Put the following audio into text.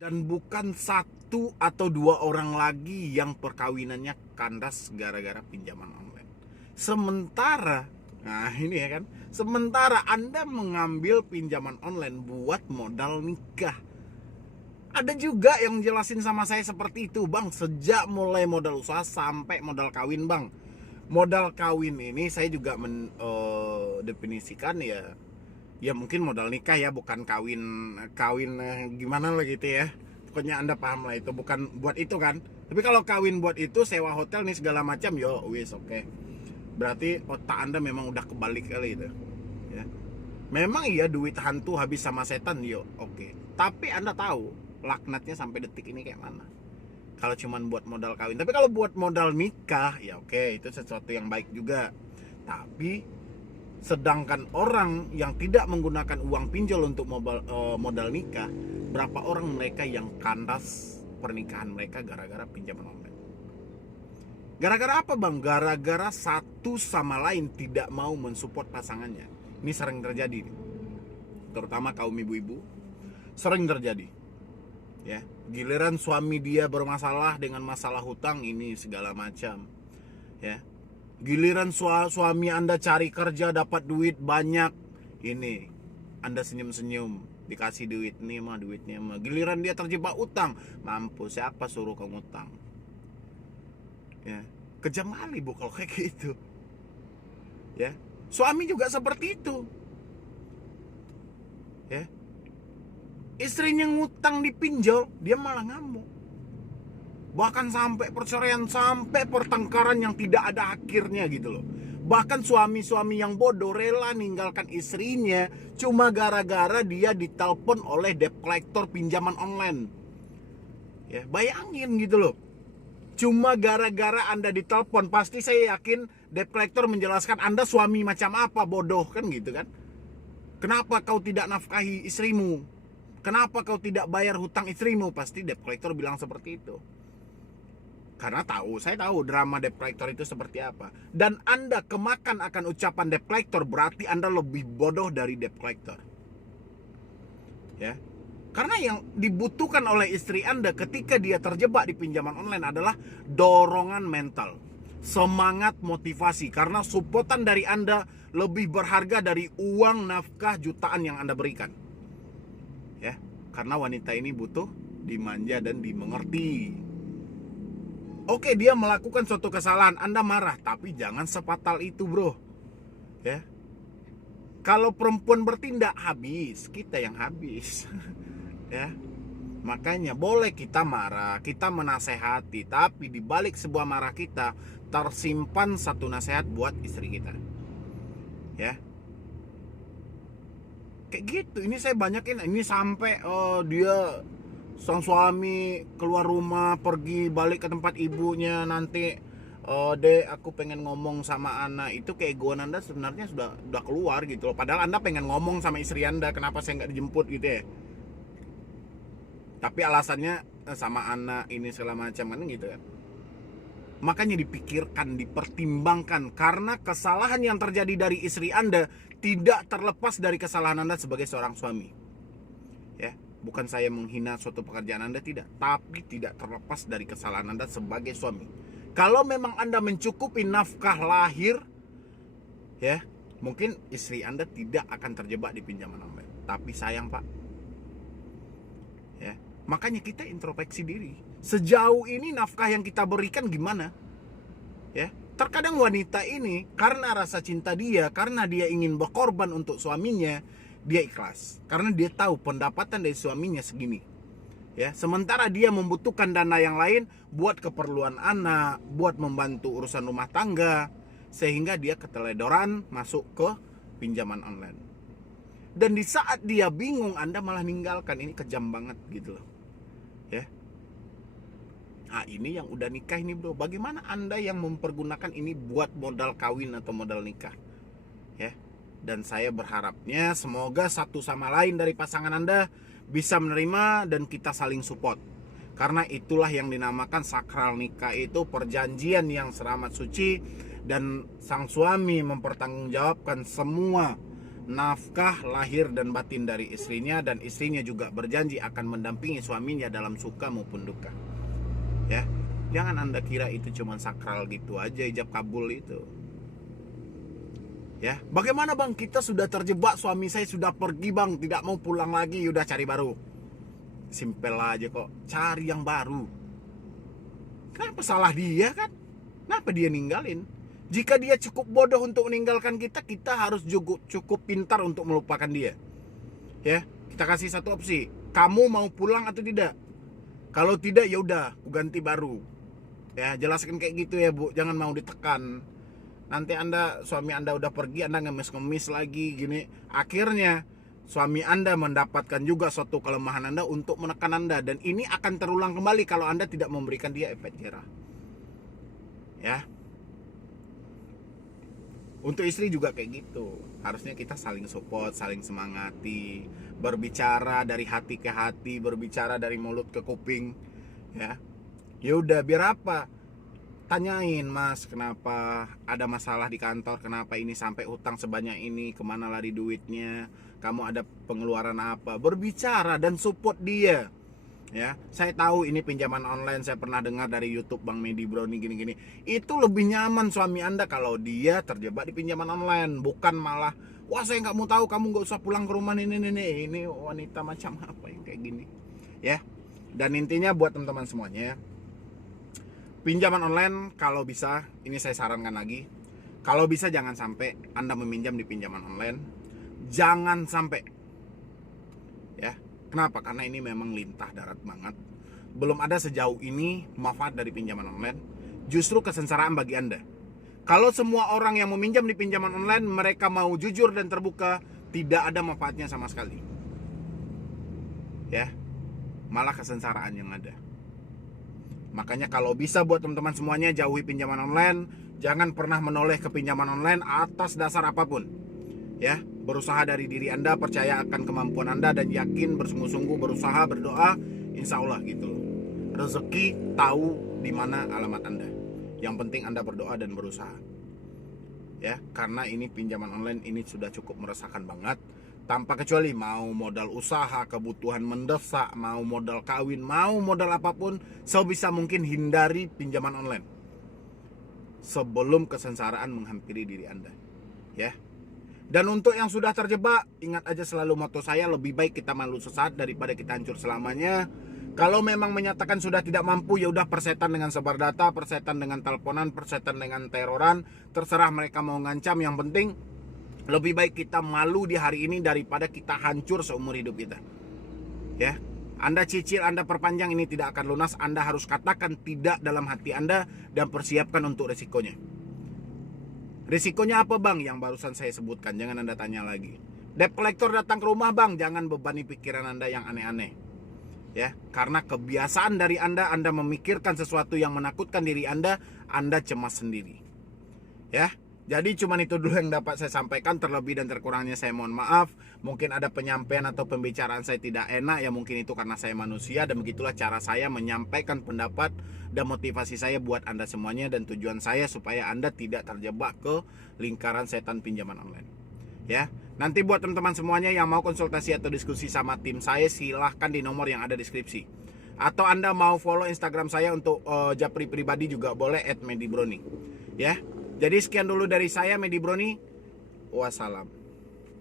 Dan bukan satu atau dua orang lagi yang perkawinannya kandas gara-gara pinjaman online. Sementara, nah ini ya kan, sementara Anda mengambil pinjaman online buat modal nikah. Ada juga yang jelasin sama saya seperti itu, bang, sejak mulai modal usaha sampai modal kawin, bang. Modal kawin ini saya juga definisikan ya mungkin modal nikah ya, bukan kawin kawin gimana lah gitu ya, pokoknya Anda paham lah, itu bukan buat itu kan. Tapi kalau kawin buat itu, sewa hotel nih segala macam, yo wis oke. Berarti otak Anda memang udah kebalik kali itu ya. Memang iya duit hantu habis sama setan, yo oke. Tapi Anda tahu laknatnya sampai detik ini kayak mana kalau cuman buat modal kawin. Tapi kalau buat modal nikah ya oke, itu sesuatu yang baik juga. Tapi sedangkan orang yang tidak menggunakan uang pinjol untuk modal nikah, berapa orang mereka yang kandas pernikahan mereka gara-gara pinjaman online? Gara-gara apa, bang? Gara-gara satu sama lain tidak mau mensupport pasangannya. Ini sering terjadi nih. Terutama kaum ibu-ibu sering terjadi ya. Giliran suami dia bermasalah dengan masalah hutang ini segala macam ya. Giliran suami Anda cari kerja dapat duit banyak, ini Anda senyum-senyum, dikasih duit nih mah, duitnya mah. Giliran dia terjebak utang, mampus, siapa suruh kamu utang ya. Kejam kali bu kalau kayak gitu ya. Suami juga seperti itu ya. Istrinya ngutang di pinjol, dia malah ngamuk. Bahkan sampai perceraian, sampai pertengkaran yang tidak ada akhirnya gitu loh. Bahkan suami-suami yang bodoh rela ninggalkan istrinya cuma gara-gara dia ditelepon oleh debt collector pinjaman online. Ya, bayangin gitu loh. Cuma gara-gara Anda ditelepon, pasti saya yakin debt collector menjelaskan Anda suami macam apa, bodoh kan gitu kan. Kenapa kau tidak nafkahi istrimu? Kenapa kau tidak bayar hutang istrimu? Pasti debt collector bilang seperti itu. Karena saya tahu drama debt collector itu seperti apa. Dan Anda kemakan akan ucapan debt collector, berarti Anda lebih bodoh dari debt collector. Ya. Karena yang dibutuhkan oleh istri Anda ketika dia terjebak di pinjaman online adalah dorongan mental, semangat, motivasi. Karena supportan dari Anda lebih berharga dari uang nafkah jutaan yang Anda berikan. Ya, karena wanita ini butuh dimanja dan dimengerti. Oke, dia melakukan suatu kesalahan, Anda marah, tapi jangan sefatal itu, bro. Ya. Kalau perempuan bertindak, habis, kita yang habis. Ya. Makanya boleh kita marah, kita menasehati, tapi di balik sebuah marah kita tersimpan satu nasihat buat istri kita. Ya. Kayak gitu. Ini saya banyakin, ini sampai dia sang suami keluar rumah, pergi balik ke tempat ibunya, nanti dek aku pengen ngomong sama anak. Itu keegoan Anda sebenarnya sudah keluar gitu loh. Padahal Anda pengen ngomong sama istri Anda, kenapa saya nggak dijemput gitu ya. Tapi alasannya sama anak ini segala macam kan gitu kan. Makanya dipikirkan, dipertimbangkan, karena kesalahan yang terjadi dari istri Anda tidak terlepas dari kesalahan Anda sebagai seorang suami. Ya. Bukan saya menghina suatu pekerjaan Anda, tidak. Tapi tidak terlepas dari kesalahan Anda sebagai suami. Kalau memang Anda mencukupi nafkah lahir, ya, mungkin istri Anda tidak akan terjebak di pinjaman online. Tapi sayang pak, ya, makanya kita introspeksi diri. Sejauh ini nafkah yang kita berikan gimana? Ya, terkadang wanita ini karena rasa cinta dia, karena dia ingin berkorban untuk suaminya, dia ikhlas karena dia tahu pendapatan dari suaminya segini ya. Sementara dia membutuhkan dana yang lain buat keperluan anak, buat membantu urusan rumah tangga, sehingga dia keteledoran masuk ke pinjaman online. Dan di saat dia bingung, Anda malah ninggalkan. Ini kejam banget gitu loh ya. Nah ini yang udah nikah ini bro, bagaimana Anda yang mempergunakan ini buat modal kawin atau modal nikah ya. Dan saya berharapnya semoga satu sama lain dari pasangan Anda bisa menerima dan kita saling support. Karena itulah yang dinamakan sakral nikah, itu perjanjian yang teramat suci. Dan sang suami mempertanggungjawabkan semua nafkah lahir dan batin dari istrinya, dan istrinya juga berjanji akan mendampingi suaminya dalam suka maupun duka. Ya, jangan Anda kira itu cuma sakral gitu aja, ijab kabul itu. Ya, bagaimana bang, kita sudah terjebak, suami saya sudah pergi bang, tidak mau pulang lagi, udah cari baru. Simpel aja kok, cari yang baru. Kenapa salah dia kan? Kenapa dia ninggalin? Jika dia cukup bodoh untuk meninggalkan kita, kita harus cukup pintar untuk melupakan dia. Ya, kita kasih satu opsi, kamu mau pulang atau tidak? Kalau tidak, ya udah, aku ganti baru. Ya, jelaskan kayak gitu ya bu, jangan mau ditekan. Nanti suami anda udah pergi, anda ngemis-ngemis lagi gini. Akhirnya suami anda mendapatkan juga suatu kelemahan anda untuk menekan anda, dan ini akan terulang kembali kalau anda tidak memberikan dia efek jerah. Ya. Untuk istri juga kayak gitu. Harusnya kita saling support, saling semangati, berbicara dari hati ke hati, berbicara dari mulut ke kuping. Ya. Ya udah, biar apa? Tanyain, mas, kenapa ada masalah di kantor, kenapa ini sampai utang sebanyak ini, kemana lari duitnya, kamu ada pengeluaran apa, berbicara dan support dia. Ya, saya tahu ini pinjaman online, saya pernah dengar dari YouTube Bang Medi Brownie gini-gini. Itu lebih nyaman suami anda kalau dia terjebak di pinjaman online, bukan malah, wah saya nggak mau tahu, kamu nggak usah pulang ke rumah ini wanita macam apa yang kayak gini. Ya, dan intinya buat teman-teman semuanya, pinjaman online kalau bisa, ini saya sarankan lagi, kalau bisa jangan sampai Anda meminjam di pinjaman online. Jangan sampai. Ya, kenapa? Karena ini memang lintah darat banget. Belum ada sejauh ini manfaat dari pinjaman online. Justru kesengsaraan bagi Anda. Kalau semua orang yang meminjam di pinjaman online, mereka mau jujur dan terbuka, tidak ada manfaatnya sama sekali. Ya, malah kesengsaraan yang ada. Makanya kalau bisa buat teman-teman semuanya, jauhi pinjaman online. Jangan pernah menoleh ke pinjaman online atas dasar apapun. Ya, berusaha dari diri Anda, percaya akan kemampuan Anda, dan yakin bersungguh-sungguh berusaha, berdoa, insya Allah gitu. Rezeki tahu di mana alamat Anda. Yang penting Anda berdoa dan berusaha. Ya, karena ini pinjaman online ini sudah cukup meresahkan banget. Tanpa kecuali mau modal usaha, kebutuhan mendesak, mau modal kawin, mau modal apapun, sebisa mungkin hindari pinjaman online sebelum kesengsaraan menghampiri diri Anda. Ya. Dan untuk yang sudah terjebak, ingat aja selalu moto saya, lebih baik kita malu sesaat daripada kita hancur selamanya. Kalau memang menyatakan sudah tidak mampu, ya udah persetan dengan sebar data, persetan dengan teleponan, persetan dengan teroran, terserah mereka mau ngancam, yang penting lebih baik kita malu di hari ini daripada kita hancur seumur hidup kita. Ya, Anda cicil, Anda perpanjang, ini tidak akan lunas. Anda harus katakan tidak dalam hati Anda dan persiapkan untuk resikonya. Risikonya apa bang? Yang barusan saya sebutkan, jangan Anda tanya lagi. Debt collector datang ke rumah bang, jangan bebani pikiran Anda yang aneh-aneh. Ya, karena kebiasaan dari Anda memikirkan sesuatu yang menakutkan diri Anda cemas sendiri. Ya. Jadi cuma itu dulu yang dapat saya sampaikan. Terlebih dan terkurangnya saya mohon maaf. Mungkin ada penyampaian atau pembicaraan saya tidak enak, ya mungkin itu karena saya manusia. Dan begitulah cara saya menyampaikan pendapat dan motivasi saya buat Anda semuanya. Dan tujuan saya supaya Anda tidak terjebak ke lingkaran setan pinjaman online. Ya, nanti buat teman-teman semuanya yang mau konsultasi atau diskusi sama tim saya, silahkan di nomor yang ada di deskripsi. Atau Anda mau follow Instagram saya untuk japri pribadi juga boleh, @medibrownie. Ya. Jadi sekian dulu dari saya, Medi Brownie. Wassalam.